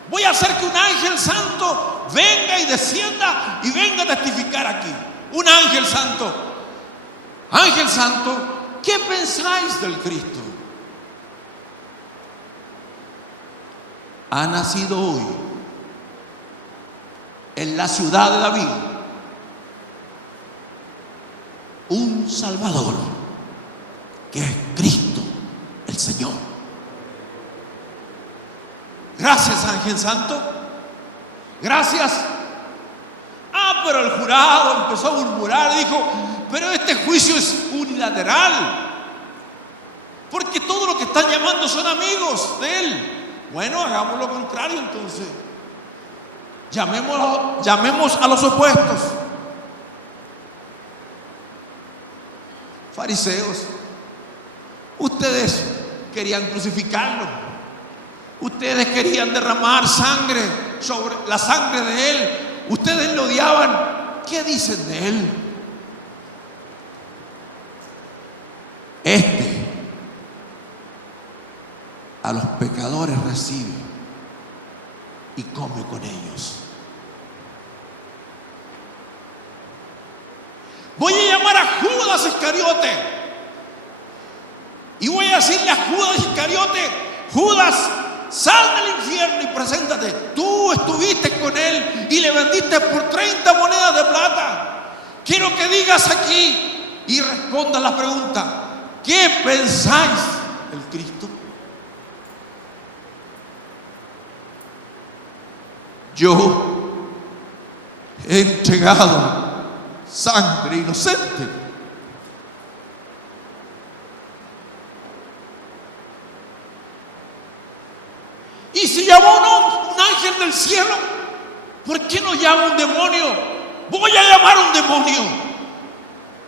Voy a hacer que un ángel santo venga y descienda y venga a testificar aquí. Un ángel santo. Ángel santo, ¿qué pensáis del Cristo? Ha nacido hoy en la ciudad de David un Salvador, que es Cristo el Señor. Gracias, ángel santo. Gracias. Pero el jurado empezó a murmurar y dijo: pero este juicio es unilateral, porque todos los que están llamando son amigos de él. Bueno, hagamos lo contrario entonces. Llamemos a los opuestos. Fariseos, ustedes querían crucificarlo. Ustedes querían derramar sangre sobre la sangre de él. Ustedes lo odiaban. ¿Qué dicen de él? Este a los pecadores recibe y come con ellos. Voy a llamar a Judas Iscariote y voy a decirle a Judas Iscariote: Judas, sal del infierno y preséntate. Tú estuviste con él y le vendiste por 30 monedas de plata. Quiero que digas aquí y respondas la pregunta: ¿qué pensáis del Cristo? Yo he entregado sangre inocente. ángel del cielo? ¿Por qué no llama un demonio? Voy a llamar a un demonio.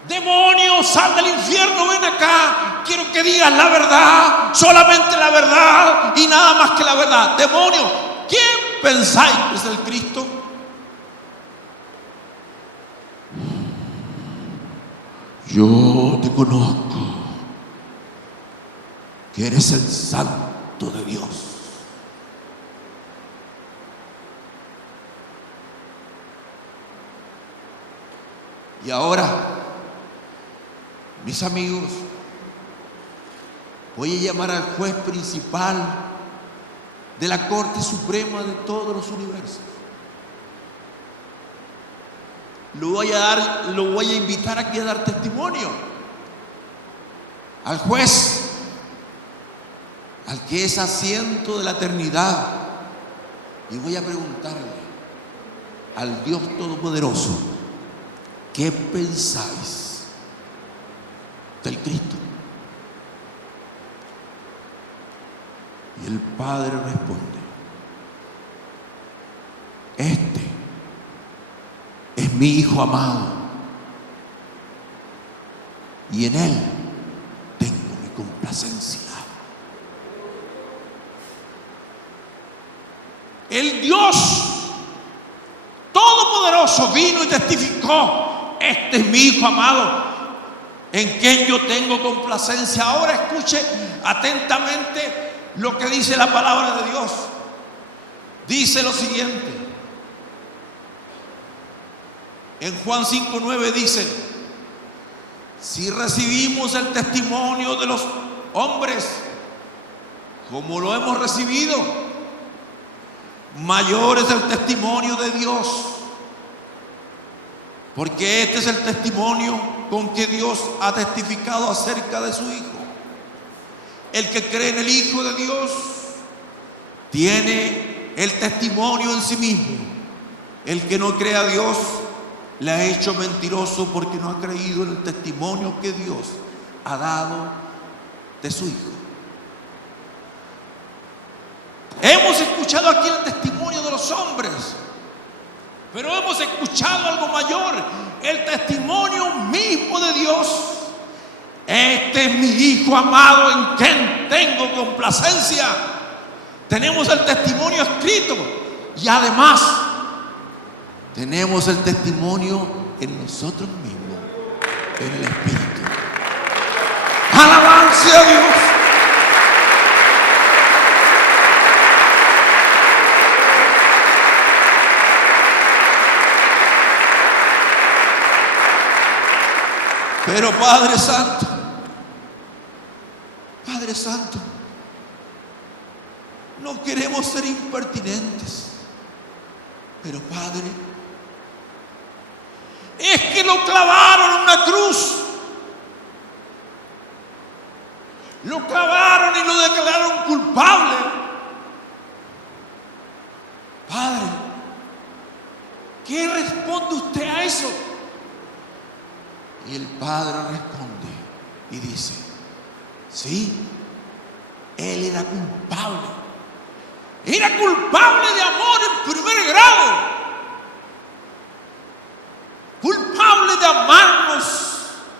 Demonio, sal del infierno, ven acá. Quiero que digas la verdad, solamente la verdad y nada más que la verdad. Demonio, ¿quién pensáis que es el Cristo? Yo te conozco, que eres el Santo de Dios. Y ahora, mis amigos, voy a llamar al juez principal de la Corte Suprema de todos los universos. Lo voy a invitar aquí a dar testimonio. Al juez, al que es asiento de la eternidad. Y voy a preguntarle al Dios Todopoderoso: ¿qué pensáis del Cristo? Y el Padre responde: este es mi Hijo amado, y en Él tengo mi complacencia. El Dios Todopoderoso vino y testificó: este es mi Hijo amado, en quien yo tengo complacencia. Ahora escuche atentamente lo que dice la palabra de Dios. Dice lo siguiente. En Juan 5:9 dice: si recibimos el testimonio de los hombres como lo hemos recibido, mayor es el testimonio de Dios, porque este es el testimonio con que Dios ha testificado acerca de su Hijo. El que cree en el Hijo de Dios tiene el testimonio en sí mismo. El que no cree a Dios le ha hecho mentiroso, porque no ha creído en el testimonio que Dios ha dado de su Hijo. Hemos escuchado aquí el testimonio de los hombres, pero hemos escuchado algo mayor: el testimonio mismo de Dios. Este es mi Hijo amado, en quien tengo complacencia. Tenemos el testimonio escrito y además tenemos el testimonio en nosotros mismos, en el Espíritu. ¡Alabanza a Dios! Pero Padre Santo, no queremos ser impertinentes, pero Padre, es que lo clavaron en una cruz, lo clavaron y lo declararon culpable. Padre, ¿qué responde usted a eso? Y el Padre responde y dice: sí, Él era culpable. Era culpable de amor en primer grado. Culpable de amarnos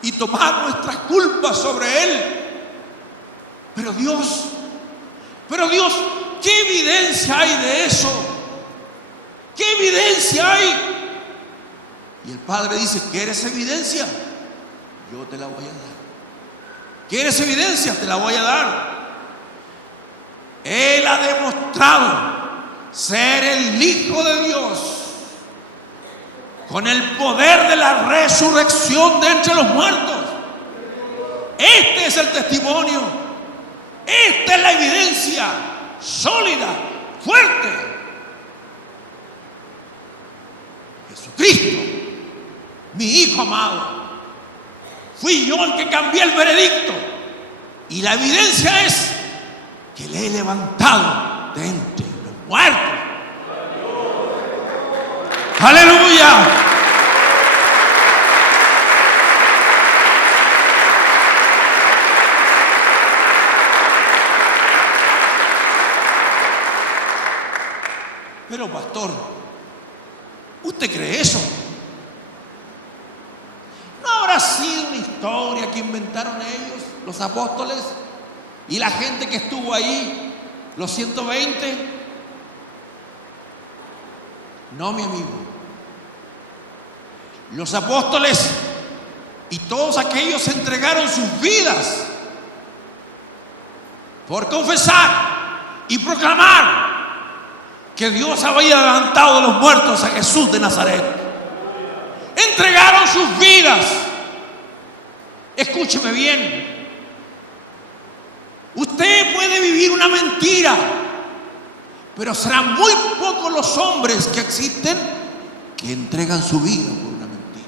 y tomar nuestras culpas sobre Él. Pero Dios, ¿qué evidencia hay de eso? ¿Qué evidencia hay? Y el Padre dice: ¿quieres evidencia? Yo te la voy a dar. ¿Quieres evidencia? Te la voy a dar. Él ha demostrado ser el Hijo de Dios con el poder de la resurrección de entre los muertos. Este es el testimonio. Esta es la evidencia sólida, fuerte. Jesucristo, mi Hijo amado. Fui yo el que cambié el veredicto. Y la evidencia es que le he levantado de entre los muertos. ¡Aleluya! Pero pastor, ¿usted cree eso? ¿No habrá sido una historia que inventaron ellos, los apóstoles, y la gente que estuvo ahí, los 120? No, mi amigo. Los apóstoles y todos aquellos entregaron sus vidas por confesar y proclamar que Dios había levantado de los muertos a Jesús de Nazaret. Entregaron sus vidas. Escúcheme bien. Usted puede vivir una mentira, pero serán muy pocos los hombres que existen que entregan su vida por una mentira.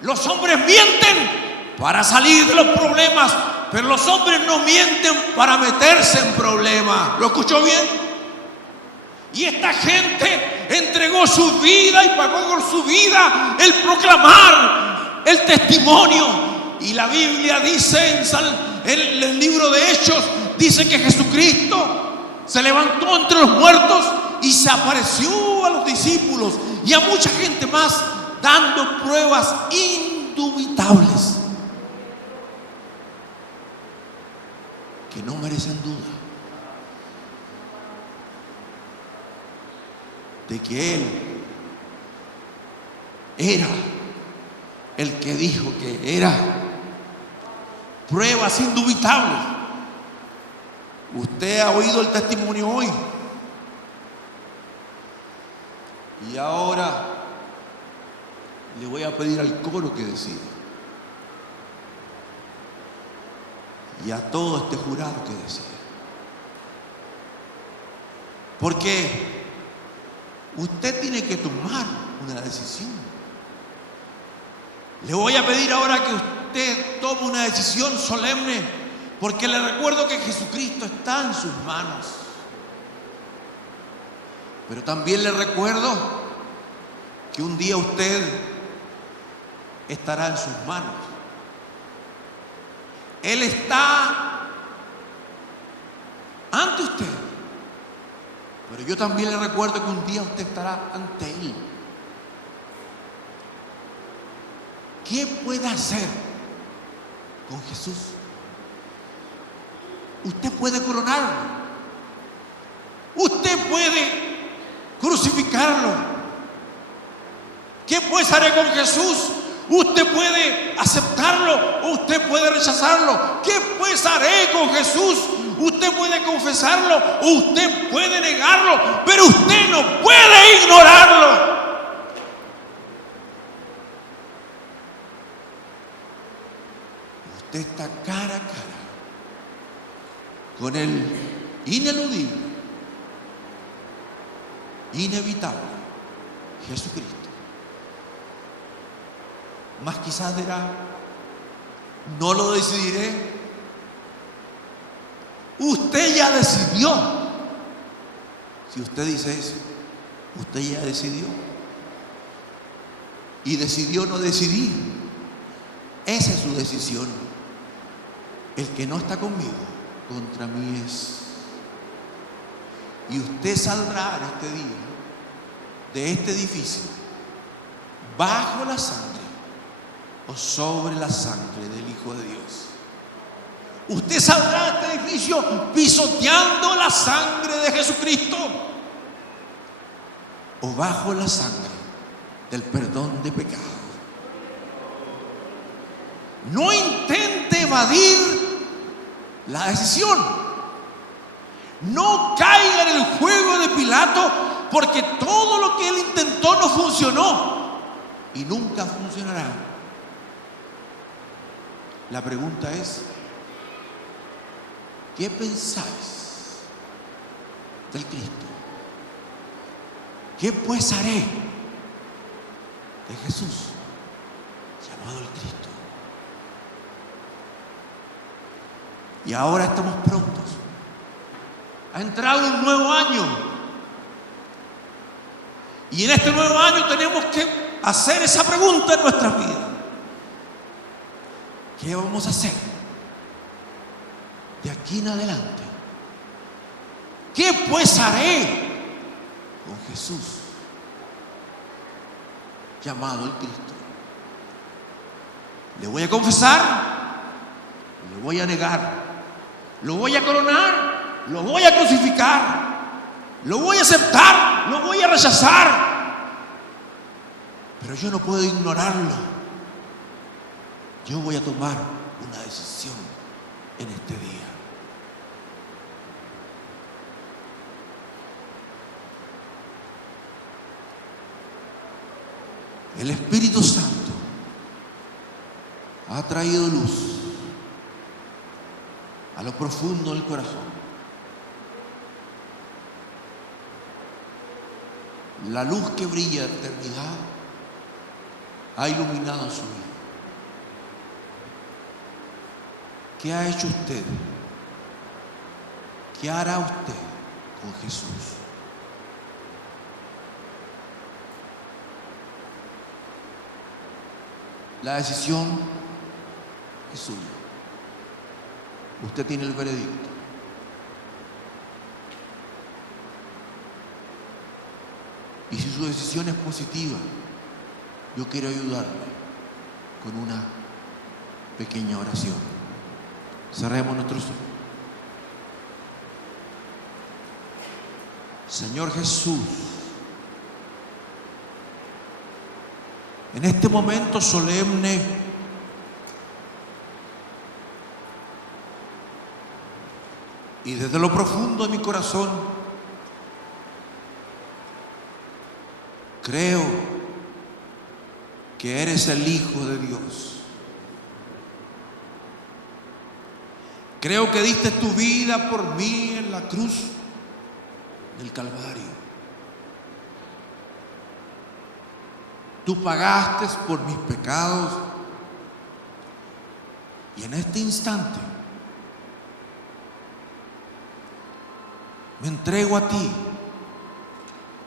Los hombres mienten para salir de los problemas, pero los hombres no mienten para meterse en problemas. ¿Lo escuchó bien? Y esta gente entregó su vida y pagó con su vida el proclamar el testimonio. Y la Biblia dice en el libro de Hechos, dice que Jesucristo se levantó entre los muertos y se apareció a los discípulos y a mucha gente más, dando pruebas indubitables que no merecen duda de que Él era el que dijo que era. Pruebas indubitables. Usted ha oído el testimonio hoy. Y ahora le voy a pedir al coro que decida. Y a todo este jurado que decida. Porque usted tiene que tomar una decisión. Le voy a pedir ahora que usted tome una decisión solemne, porque le recuerdo que Jesucristo está en sus manos. Pero también le recuerdo que un día usted estará en sus manos. Él está ante usted, pero yo también le recuerdo que un día usted estará ante Él. ¿Qué puede hacer con Jesús? Usted puede coronarlo. Usted puede crucificarlo. ¿Qué pues haré con Jesús? Usted puede aceptarlo o usted puede rechazarlo. ¿Qué pues haré con Jesús? Usted puede confesarlo o usted puede negarlo, pero usted no puede ignorarlo. Usted está cara a cara con el ineludible, inevitable Jesucristo. Más quizás dirá, no lo decidiré. Usted ya decidió. Si usted dice eso, usted ya decidió. Y decidió no decidir. Esa es su decisión. El que no está conmigo, contra mí es. Y usted saldrá en este día de este edificio bajo la sangre o sobre la sangre del Hijo de Dios. Usted saldrá de este edificio pisoteando la sangre de Jesucristo o bajo la sangre del perdón de pecado. No intente evadir la decisión. No caiga en el juego de Pilato, porque todo lo que él intentó no funcionó y nunca funcionará. La pregunta es, ¿qué pensáis del Cristo? ¿Qué pues haré de Jesús, llamado el Cristo? Y ahora estamos prontos a entrar en un nuevo año. Y en este nuevo año tenemos que hacer esa pregunta en nuestras vidas. ¿Qué vamos a hacer de aquí en adelante? ¿Qué pues haré con Jesús, llamado el Cristo? ¿Le voy a confesar? ¿Le voy a negar? ¿Lo voy a coronar? ¿Lo voy a crucificar? ¿Lo voy a aceptar? ¿Lo voy a rechazar? Pero yo no puedo ignorarlo. Yo voy a tomar una decisión en este día. El Espíritu Santo ha traído luz a lo profundo del corazón. La luz que brilla de eternidad ha iluminado su vida. ¿Qué ha hecho usted? ¿Qué hará usted con Jesús? La decisión es suya. Usted tiene el veredicto. Y si su decisión es positiva, yo quiero ayudarle con una pequeña oración. Cerremos nuestros ojos. Señor Jesús, en este momento solemne, y desde lo profundo de mi corazón, creo que eres el Hijo de Dios. Creo que diste tu vida por mí en la cruz del Calvario. Tú pagaste por mis pecados y en este instante me entrego a ti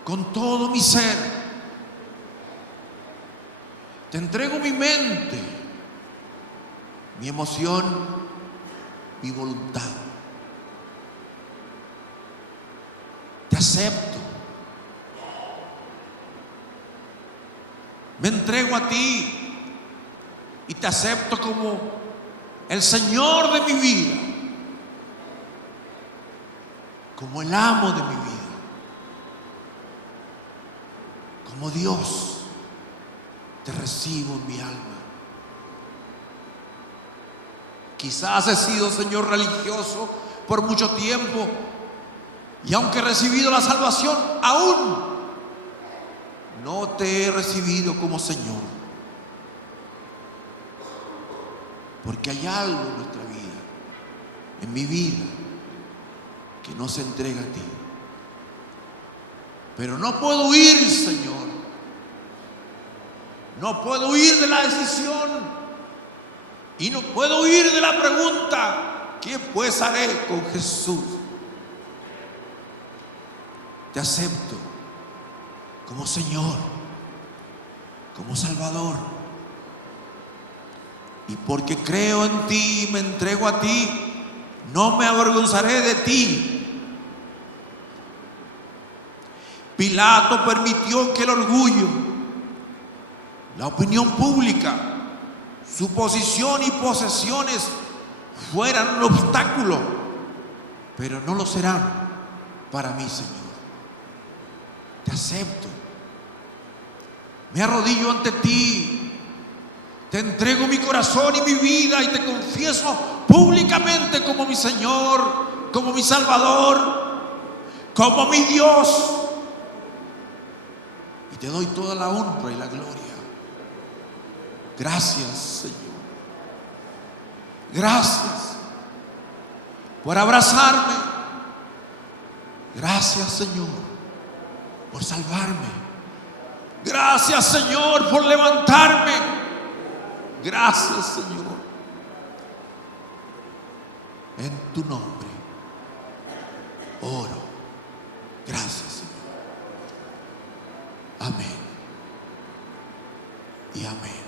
con todo mi ser. Te entrego mi mente, mi emoción, mi voluntad. Te acepto. Me entrego a ti y te acepto como el Señor de mi vida, como el amo de mi vida, como Dios. Te recibo en mi alma. Quizás he sido, Señor, religioso por mucho tiempo, y aunque he recibido la salvación, aún no te he recibido como Señor, porque hay algo en nuestra vida, en mi vida, que no se entrega a ti. Pero no puedo huir, Señor. No puedo huir de la decisión y no puedo huir de la pregunta: ¿qué pues haré con Jesús? Te acepto como Señor, como Salvador. Y porque creo en ti y me entrego a ti, no me avergonzaré de ti. Pilato permitió que el orgullo, la opinión pública, su posición y posesiones fueran un obstáculo, pero no lo serán para mí, Señor. Te acepto. Me arrodillo ante ti. Te entrego mi corazón y mi vida y te confieso públicamente como mi Señor, como mi Salvador, como mi Dios. Y te doy toda la honra y la gloria. Gracias, Señor. Gracias por abrazarme. Gracias, Señor, por salvarme. Gracias, Señor, por levantarme. Gracias, Señor. En tu nombre oro. Gracias, Señor. Amén y amén.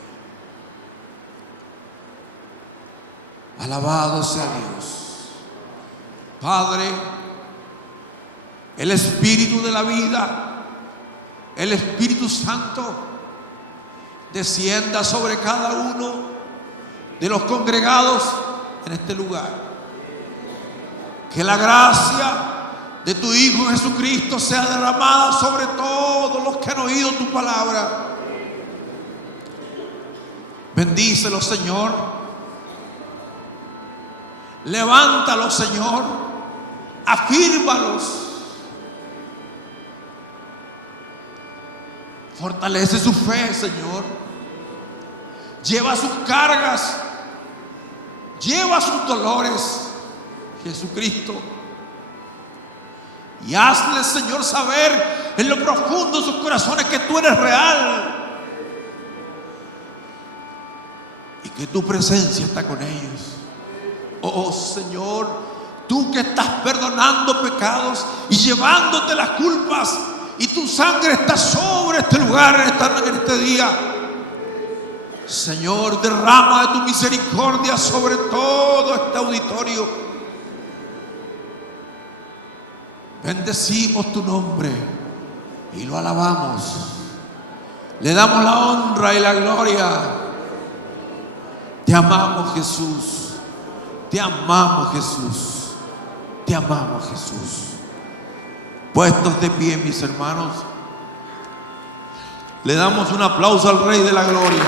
Alabado sea Dios. Padre, el Espíritu de la vida, el Espíritu Santo, descienda sobre cada uno de los congregados en este lugar. Que la gracia de tu Hijo Jesucristo sea derramada sobre todos los que han oído tu palabra. Bendícelos, Señor. Levántalos, Señor. Afírmalos. Fortalece su fe, Señor. Lleva sus cargas. Lleva sus dolores, Jesucristo. Y hazle, Señor, saber en lo profundo de sus corazones que tú eres real. Y que tu presencia está con ellos. Oh, Señor, tú que estás perdonando pecados y llevándote las culpas, y tu sangre está sobre este lugar en este día. Señor, derrama de tu misericordia sobre todo este auditorio. Bendecimos tu nombre y lo alabamos. Le damos la honra y la gloria. Te amamos, Jesús. Te amamos, Jesús. Te amamos, Jesús. Puestos de pie, mis hermanos, le damos un aplauso al Rey de la Gloria.